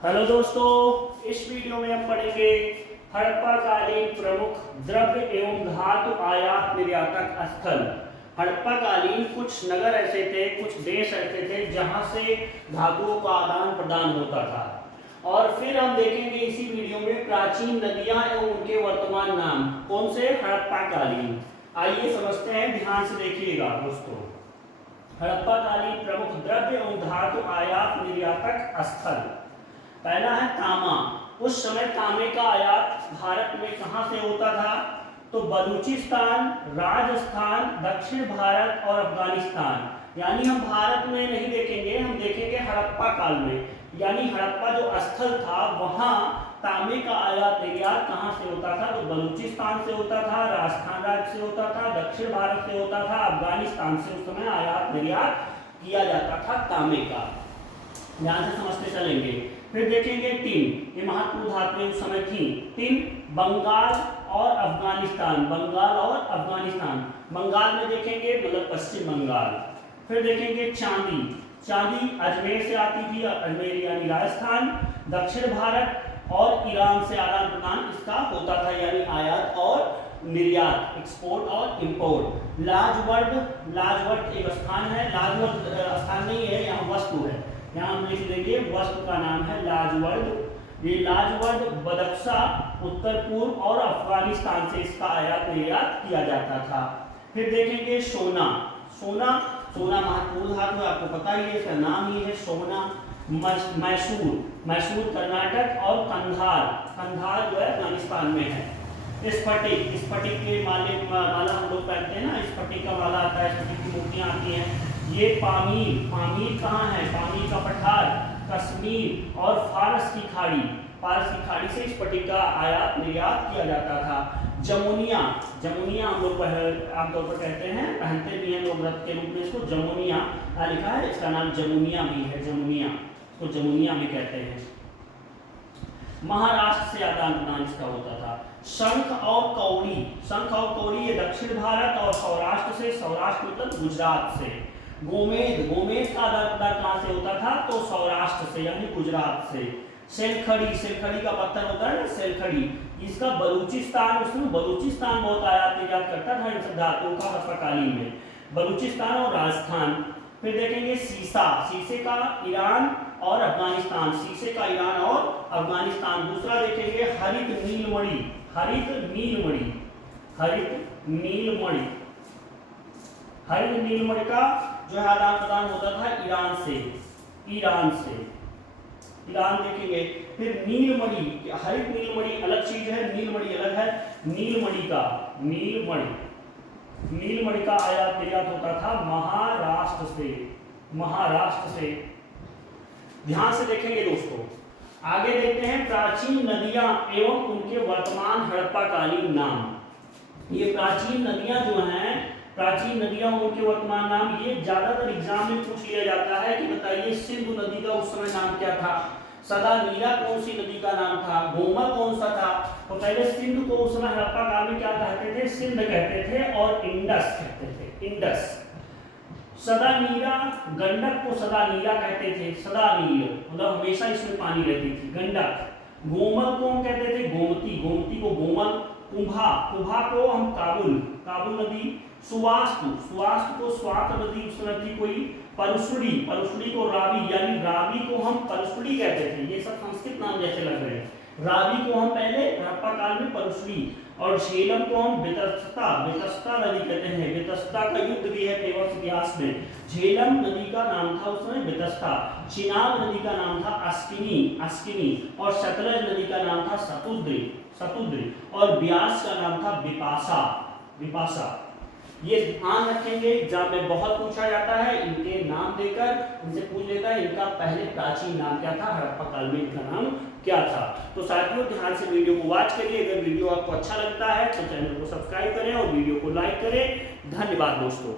Hello दोस्तों, इस video में हम पढ़ेंगे हड़प्पा कालीन प्रमुख द्रव्य एवं धातु आयात निर्यातक स्थल। हड़प्पा कालीन कुछ नगर ऐसे थे, कुछ देश ऐसे थे जहां से धातुओं का आदान प्रदान होता था। और फिर हम देखेंगे इसी वीडियो में प्राचीन नदियां एवं उनके वर्तमान नाम। कौन से? हड़प्पा कालीन। आइए समझते हैं, ध्यान से देखिएगा दोस्तों। हड़प्पा कालीन प्रमुख द्रव्य एवं धातु आयात निर्यातक स्थल। पहला है तांबा। उस समय तांबे का आयात भारत में कहां से होता था? तो बलूचिस्तान, राजस्थान, दक्षिण भारत और अफगानिस्तान। यानी हम भारत में नहीं देखेंगे, हम देखेंगे हड़प्पा काल में। यानी हड़प्पा जो स्थल था वहां तांबे का आयात निर्यात कहां से होता था? तो बलूचिस्तान से होता था, राजस्थान राज्य से होता था, दक्षिण भारत से होता था, अफगानिस्तान से उस समय आयात निर्यात किया जाता था तांबे का। ध्यान से समझते चलेंगे। फिर देखेंगे टिन। ये महत्वपूर्ण धातुएं उस समय थी। टिन बंगाल और अफगानिस्तान। बंगाल और अफगानिस्तान। बंगाल में देखेंगे मतलब पश्चिम बंगाल। फिर देखेंगे चांदी। चांदी अजमेर से आती थी, अजमेर यानी राजस्थान, दक्षिण भारत और ईरान से आदान प्रदान इसका होता था, यानी आयात और निर्यात, एक्सपोर्ट और इंपोर्ट। लाजवर्द, लाजवर्द एक स्थान है, लाजवर्द स्थान नहीं है, यहाँ वस्तु है। यहाँ हम लिख देंगे वस्तु का नाम है लाजवर्द। ये लाजवर्द बदख्शा, उत्तर पूर्व और अफगानिस्तान से इसका आयात निर्यात किया जाता था। फिर देखेंगे सोना। सोना महत्वपूर्ण धातु है, आपको पता ही है, इसका नाम ही है सोना। मैसूर, मैसूर कर्नाटक और कंधार, कंधार जो है अफगानिस्तान में है। स्फटिक, स्फटिक के माला हम लोग पहनते हैं ना, स्फटिक का माला आता है, स्फटिक की मूर्तियां आती हैं। ये पामीर, पामीर कहाँ है? पामीर का पठार, कश्मीर और फारस की खाड़ी, फारस की खाड़ी से स्फटिक का आयात निर्यात किया जाता था। जमुनिया, जमुनिया हम लोग आमतौर पर कहते हैं, पहनते भी हैं लोग रत्न के रूप में इसको। जमुनिया लिखा है, इसका नाम जमुनिया भी है, जमुनिया, इसको जमुनिया भी कहते हैं। महाराष्ट्र से आदान प्रदान इसका होता था। शंख और कौड़ी, शंख और कौड़ी ये दक्षिण भारत और सौराष्ट्र से, सौराष्ट्र मतलब गुजरात से। गोमेद, गोमेद का आदान प्रदान कहां से होता था? तो सौराष्ट्र से यानी गुजरात से। सेलखड़ी, सेलखड़ी का पत्थर होता है ना, सेलखड़ी, इसका बलूचिस्तान, उसमें बलूचिस्तान बहुत आयात निर्यात करता था इन सब धातुओं का हस्तकालीन में, बलूचिस्तान और राजस्थान। फिर देखेंगे सीसा, शीशे का ईरान और अफगानिस्तान, शीशे का ईरान और अफगानिस्तान। दूसरा देखेंगे हरित नीलमणि, हरित नीलमणि, हरित नीलमणि, हरित नीलमणि का जो है आदान प्रदान होता था ईरान से, ईरान से, ईरान देखेंगे। फिर नीलमणि, हरित नीलमणि अलग चीज है, नीलमणि अलग है। नीलमणि का, नीलमणि, नीलमणि का आयात निर्यात होता था महाराष्ट्र से, महाराष्ट्र से। ध्यान से देखेंगे दोस्तों। आगे देखते हैं प्राचीन नदियां एवं उनके वर्तमान हड़प्पा कालीन नाम। ये प्राचीन नदियां जो हैं, प्राचीन नदियां उनके वर्तमान नाम, ये ज्यादातर एग्जाम में पूछ लिया जाता है कि बताइए सिंधु नदी का उस समय नाम क्या था, सदा नीला कौन सी नदी का नाम था, गोमल कौन सा था? तो पहले सिंधु को उस समय हड़प्पा काल में क्या कहते थे? सिंध कहते थे, और इंडस कहते थे, इंडस। सदा नीला, गंडक को सदा नीला कहते थे, सदा नील मतलब हमेशा इसमें पानी रहती थी, गंडक। गोमल को हम कहते थे गोमती, गोमती को गोमल। कुंभा, कुंभा को हम काबुल, काबुल नदी। सुवास्तु, सुवास्तु को स्वात नदी उस समय थी कोई। परसुड़ी, परसुड़ी को रावी, यानी रावी को हम परसुड़ी कहते थे। ये सब संस्कृत नाम जैसे लग रहे हैं। रावी को हम पहले हड़प्पा काल में परसुड़ी, और झेलम को हम बेतस्ता, बेतस्ता नदी कहते हैं। बेतस्ता का युद्ध भी है तेवस इतिहास में। झेलम नदी का नाम था उस समय बेतस्ता। चिनाब नदी का नाम था अस्किनी, अस्किनी, और सतलज नदी का नाम था सतुद्री, सतुद्री, और ब्यास का नाम था विपाशा, विपाशा। ये ध्यान रखेंगे, एग्जाम में बहुत पूछा जाता है, इनके नाम देकर इनसे पूछ लेता है इनका पहले प्राचीन नाम क्या था, हड़प्पा काल में इनका नाम क्या था। तो साथियों ध्यान से वीडियो को वॉच करिए। अगर वीडियो आपको अच्छा लगता है तो चैनल को सब्सक्राइब करें और वीडियो को लाइक करें। धन्यवाद दोस्तों।